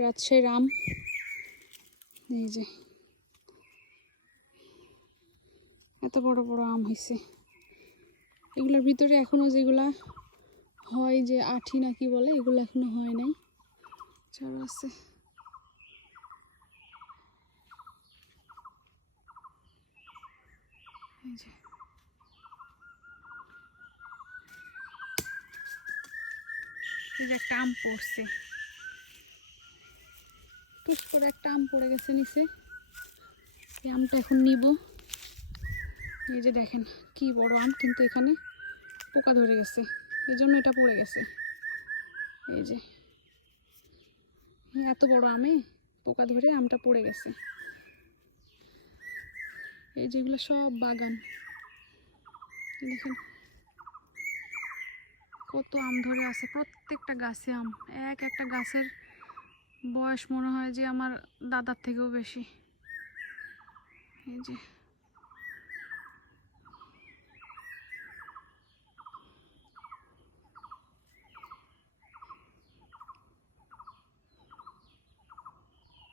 রাজশাহীর আম, এই যে এত বড় বড় আম হয়েছে। এগুলোর ভিতরে এখনো যেগুলা হয় যে আঠি না কি বলে, এগুলো এখনো হয় নাই, চারা আছে। এই যে একটা আম পড়ছে, টুস করে একটা আম পড়ে গেছে নিচে। এই আমটা এখন নিব। এই যে দেখেন কি বড় আম, কিন্তু এখানে পোকা ধরে গেছে, এই জন্য এটা পড়ে গেছে। এই যে এত বড় আমে পোকা ধরে আমটা পড়ে গেছে। এই যেগুলো সব বাগান, দেখেন কত আম ধরে আছে, প্রত্যেকটা গাছে আম। এক একটা গাছের বয়স মনে হয় যে আমার দাদার থেকেও বেশি। এই যে